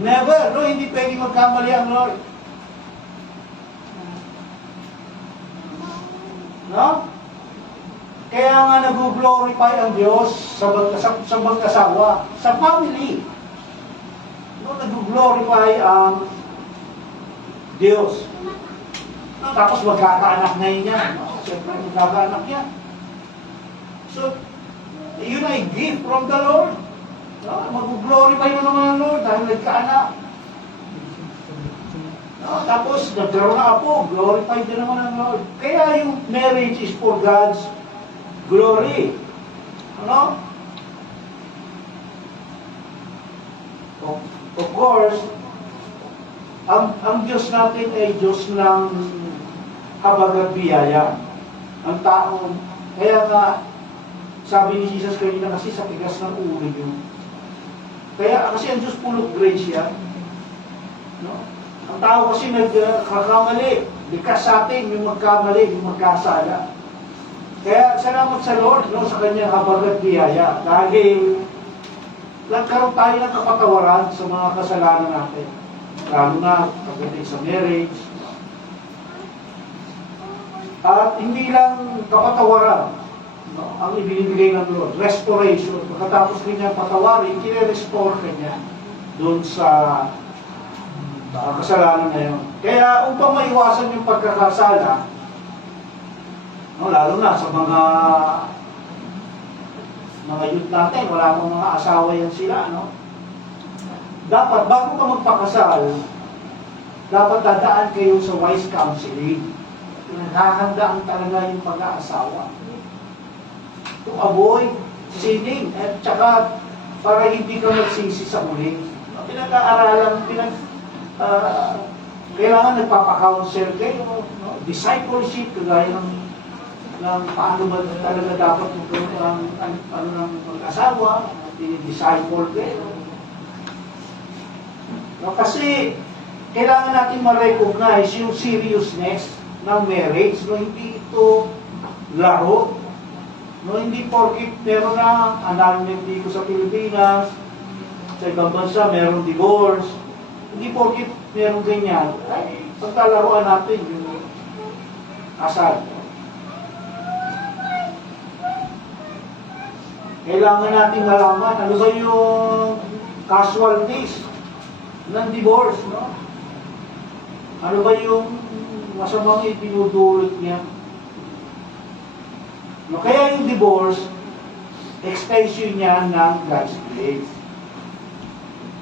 Never. No, hindi pwede magkamali ang Lord. No? Kaya nga nag-glorify ang Diyos sa mag-asawa, sa family. No, nag-glorify ang Diyos. No, tapos magkakaanak na yan. No? Siyempre, magkakaanak yan. So, yun ay gift from the Lord. No? Mag-glorify mo naman ang Lord dahil nagkaanak. No? Tapos, nagkaroon na apo, glorify din naman ang Lord. Kaya yung marriage is for God's glory. Ano? Of course, ang Diyos natin ay Diyos ng habag at biyaya. Ang tao, kaya nga, sabi ni Jesus kanina kasi sa tigas ng ulo niyo. Kaya kasi ang Diyos full of grace yan. No? Ang tao kasi nagkakamali. Likas sa atin yung magkamali, yung magkasala. Kaya salamat sa Lord, no, sa kanyang habag at biyaya. Dahil nagkaroon tayo ng kapatawaran sa mga kasalanan natin. Lalo na pagdating sa marriage. At hindi lang kapatawaran, no, ang ibinibigay ng Lord. Restoration. Pagkatapos niya patawarin, kine-restore kanya doon sa kasalanan na yun. Kaya upang maiwasan yung pagkakasala, no, lalo na sa mga youth natin, wala pang mga asawa yan sila, no? Dapat, bago ka magpakasal, dapat dadaan kayo sa wise counseling. Pinaghahandaan talaga yung pag-aasawa. To avoid sinning, at saka para hindi ka magsisi sa huli. Pinag-aaralan, kailangan nagpapakounsel kayo, no? Discipleship, kagaya ng paano ba talaga dapat magkaroon ng mag-asawa, disciple kayo. No, kasi kailangan natin ma-recognize yung seriousness ng marriage. No, hindi ito laro. No, hindi porkit meron na annulment ko sa Pilipinas, sa ibang bansa meron divorce. Hindi porkit meron ganyan, ay pagkalaruan natin yung asal. Kailangan natin malaman ano ba yung casualties ng divorce, no? Ano ba yung masamang ipinudulot niya? No, kaya yung divorce, extension niya ng God's grace.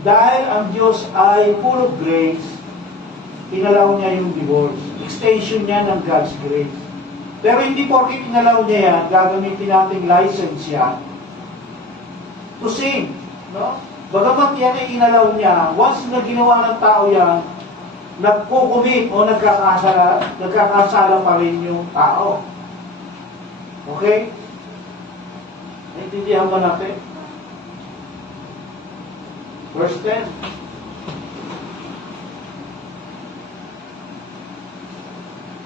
Dahil ang Diyos ay full of grace, inalaw niya yung divorce. Extension niya ng God's grace. Pero hindi porkit inalaw niya yan, gagamitin natin license yan to sin. No? Bagamat yan ay inalaw niya, once na ginawa ng tao yan, nagkukumit o nagkakasala pa rin yung tao. Okay? Naintindihan ba natin? Verse 10.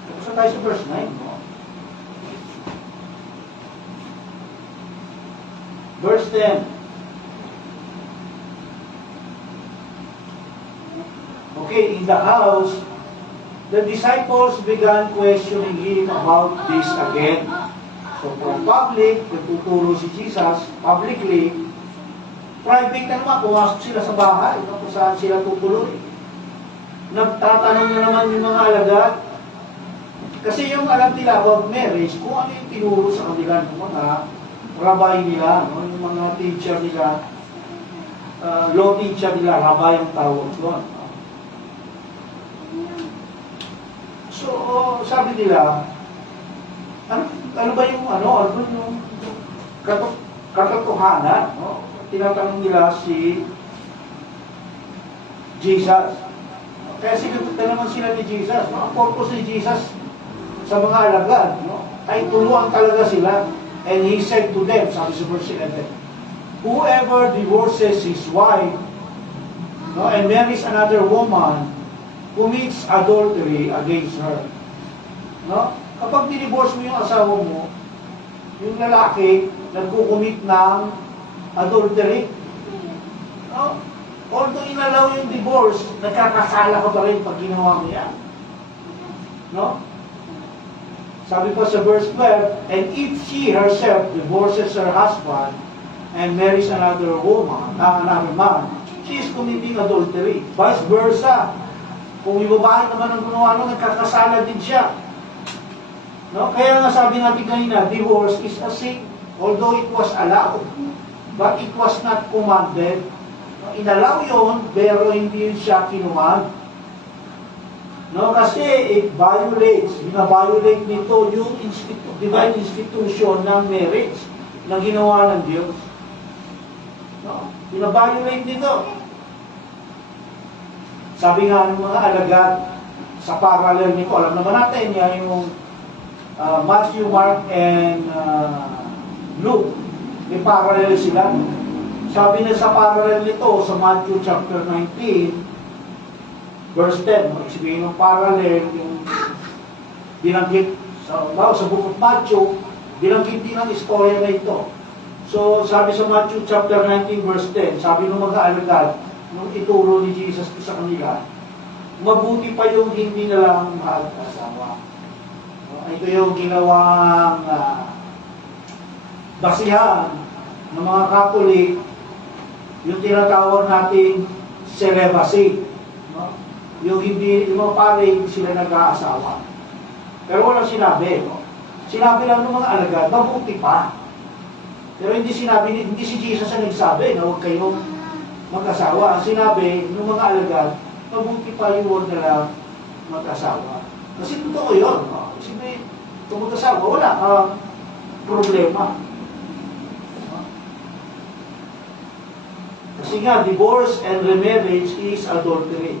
Tapos na tayo sa verse 9. No? Verse 10. Okay, in the house, the disciples began questioning him about this again. So from public, nagtuturo si Jesus publicly. Private na naman, pumasok sila sa bahay, no, kung saan sila tutuloy. Nagtatanong na naman yung mga alagad. Kasi yung alam nila about marriage, kung ano yung tinuro sa kanila ng mga rabay nila, no, yung mga teacher nila, law teacher nila, rabay ang tawag doon. So, sabi nila, ano ba yung katotohanan? No? Tinatanong nila si Jesus. Kaya sinagot na naman sila ni Jesus. No? Ang purpose ni Jesus sa mga alagad, no? Ay tuluan talaga sila. And He said to them, sabi sa verse 11, whoever divorces his wife, no, and marries another woman, commits adultery against her. No? Kapag dinivorce mo yung asawa mo, yung lalaki, nagkukumit ng adultery. No? Although inalaw yung divorce, nagkakasala ka pa rin pag ginawa mo yan. No? Sabi pa sa verse 12, and if she herself divorces her husband and marries another woman, another man, she is committing adultery. Vice versa. Kung yung babae naman ang gumawa nun, nagkakasala din siya. No? Kaya nga sabi natin kanina, divorce is a sin. Although it was allowed, but it was not commanded. No? Inalaw yun, pero hindi yun siya kinuman. No? Kasi it violates, binaviolate nito yung divine institution ng marriage na ginawa ng Diyos. No? Binaviolate nito. Sabi nga ng mga alagad, sa parallel nito, alam naman natin yan yung Matthew, Mark, and Luke. May parallel sila. Sabi na sa parallel nito, sa Matthew chapter 19, verse 10, sabihin ng parallel, yung binanggit sa book of Matthew, binanggit din ang istorya na ito. So, sabi sa Matthew chapter 19, verse 10, sabi ng mga alagad, nung ituro ni Jesus sa kanila, mabuti pa yung hindi na lang mahal kasama. Ito yung ginawang basihan ng mga Katolik, yung tinatawag natin celibacy. No? Yung hindi, yung mga pare, hindi sila nag-aasawa. Pero walang sinabi. No? Sinabi lang ng mga alagad, mabuti pa. Pero hindi sinabi, hindi si Jesus ang nagsabi na huwag kayong mag-asawa. Ang sinabi ng mga alagad, mabuti pa yung huwag na lang mag-asawa. Kasi totoo yun. No? Kasi may kung mag-asawa, wala kang problema. No? Kasi nga, divorce and remarriage is adultery.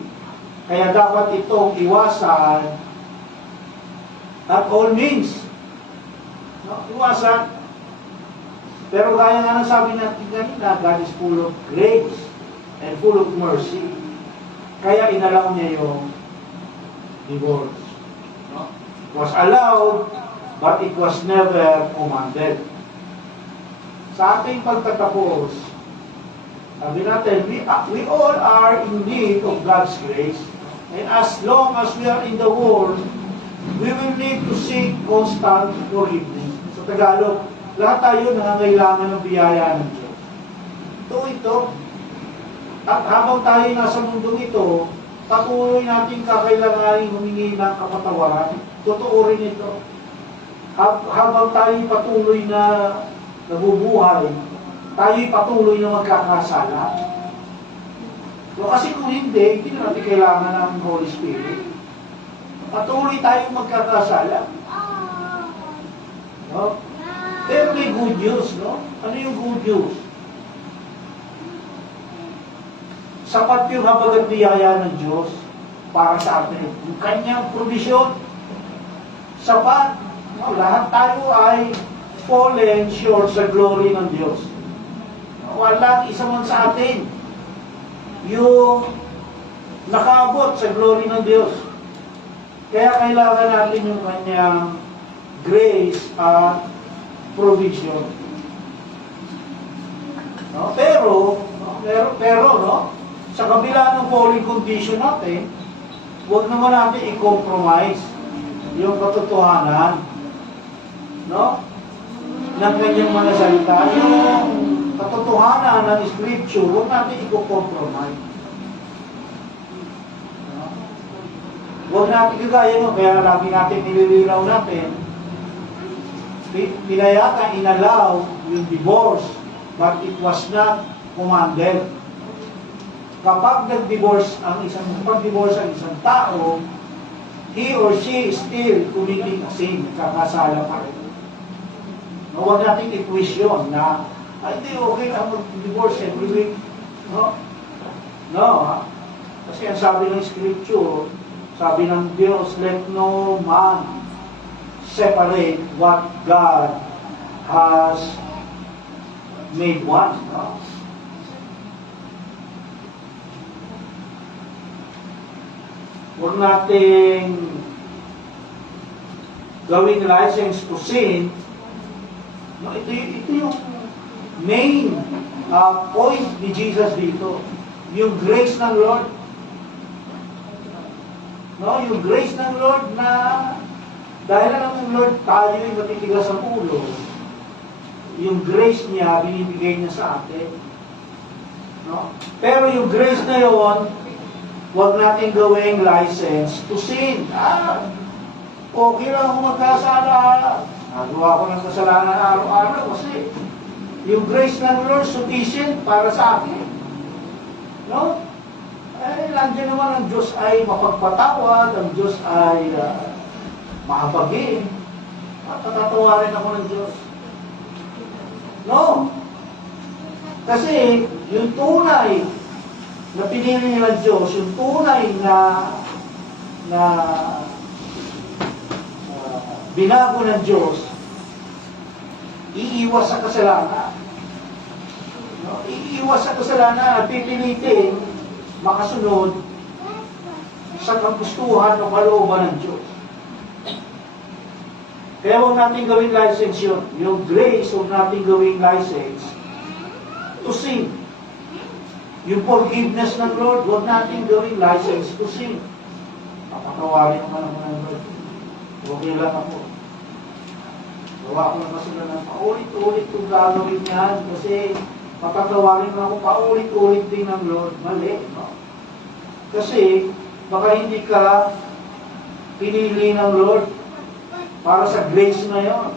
Kaya dapat itong iwasan at all means. No? Iwasan. Pero gaya nga ng sabi natin kanina, God is full of grace and full of mercy. Kaya inalaw niya yung divorce. No? It was allowed, but it was never commanded. Sa ating pagtatapos, sabi natin, we all are in need of God's grace. And as long as we are in the world, we will need to seek constant forgiveness. Sa Tagalog, lahat tayo nangangailangan ng biyaya ng Diyos. Ito. At habang tayo nasa mundong ito, patuloy natin kakailanganin humingi ng kapatawaran. Totoo rin ito. Habang tayo patuloy na nabubuhay, tayo patuloy na magkakasala. So, kasi kung hindi na natin kailangan ng Holy Spirit. Patuloy tayong magkakasala. No? Pero may good news, no? Ano yung good news? Sapat yung habag at biyaya ng Diyos para sa atin. Yung kanyang provision, sapat. No? Lahat tayo ay fallen short sa glory ng Diyos. Walang isa man sa atin yung nakaabot sa glory ng Diyos. Kaya kailangan natin yung kanyang grace at provision. No? Pero, sa kabila ng falling condition natin, huwag naman natin i-compromise yung katotohanan, no? Ng kanyang mga salita. Yung katotohanan ng Scripture, huwag natin i-compromise. No? Huwag natin kagaya mo, kaya lagi natin nilililaw natin, pinayata, inalaw yung divorce, but it was not commanded. Kapag nag-divorce ang isang tao, he or she is still committing a sin, kakasala pa rin. No, huwag nating i-twist yun na, ay, hindi, okay lang mag-divorce every week. No? No, ha? Kasi ang sabi ng Scripture, sabi ng Diyos, let no man separate what God has made one. No? Huwag nating gawing license to sin. No, ito yung main point ni Jesus dito. Yung grace ng Lord. No, yung grace ng Lord na dahil lang ng Lord tayo'y matitigas ang ulo, yung grace niya binibigay niya sa atin. No? Pero yung grace na yon, huwag natin gawing license to sin. Okay lang ako magkasala. Nagawa ko ng kasalanan araw-araw kasi yung grace ng Lord sufficient para sa akin. No? Eh, nandiyan naman ang Diyos ay mapagpatawad, ang Diyos ay mahabagin. At patatawarin ako ng Diyos. No. Kasi yung tunay na pinili ng Diyos, yung tunay na binago ng Diyos, iiwas sa kasalanan. No? Iiwas sa kasalanan at pipilitin makasunod sa kagustuhan o kalooban ng Diyos. Kaya huwag natin gawing license yun. Yung grace, huwag natin gawing license to sin. Yung forgiveness ng Lord, huwag natin gawing license to sin. Papatawarin naman ako ng Lord. Okay lang ako. Gawa ko ng kasalanan. Paulit-ulit kung gagawin yan kasi papatawarin na ako paulit-ulit din ng Lord. Mali. No? Kasi baka hindi ka pinili ng Lord para sa grace na yun.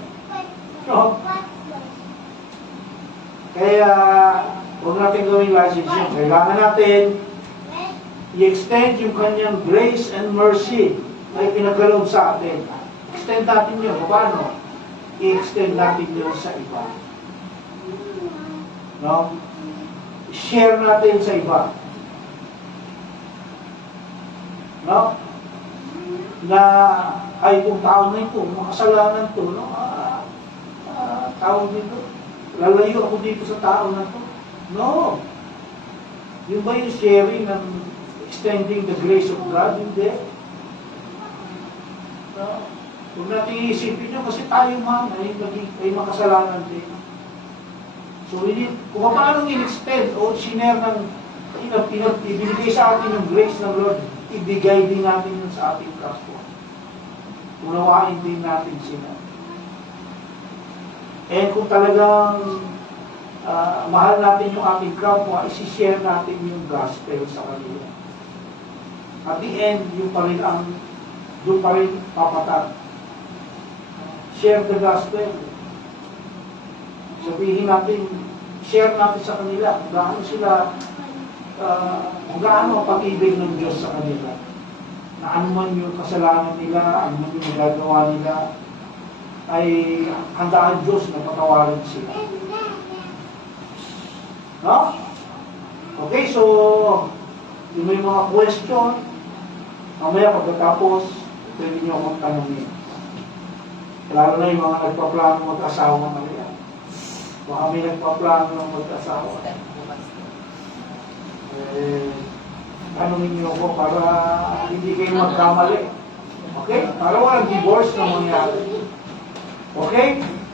No? Kaya huwag natin gawing license yun. Kailangan natin i-extend yung kanyang grace and mercy na ipinagkaloob sa atin. Extend natin yun. Paano? I-extend natin yun sa iba. No? Share natin sa iba. No? Na ay kung tao na ito, makasalanan to, no? Tao dito. Lalayo ako dito sa tao na to. No. Yung ba yung sharing ng extending the grace of God? Hindi. No. Huwag natin iisipin nyo kasi tayo man ay makasalanan din. So, kung paano in-extend o sinare ng ibinigay sa atin yung grace ng Lord, ibigay din natin yun sa ating kapwa. Unawain din natin sila. And kung talagang mahal natin yung ating kapwa, isi-share natin yung gospel sa kanila. At the end, yung pa rin papatak. Share the gospel. Sabihin natin, share natin sa kanila kung gaano sila, kung gaano ang pag-ibig ng Diyos sa kanila. Na ano man yung kasalanan nila, ano man yung nagagawa nila, ay handa ang Diyos na patawarin sila. No? Okay, so, yung may mga question, mamaya pagkatapos, pwede nyo akong tanongin. Lalo na yung mga nagpaplano mag-asawa mamaya. Baka may nagpaplano ng mag-asawa. Tanongin nyo ako para hindi kayo magkamali. Okay? Para walang divorce na mangyari. Okay?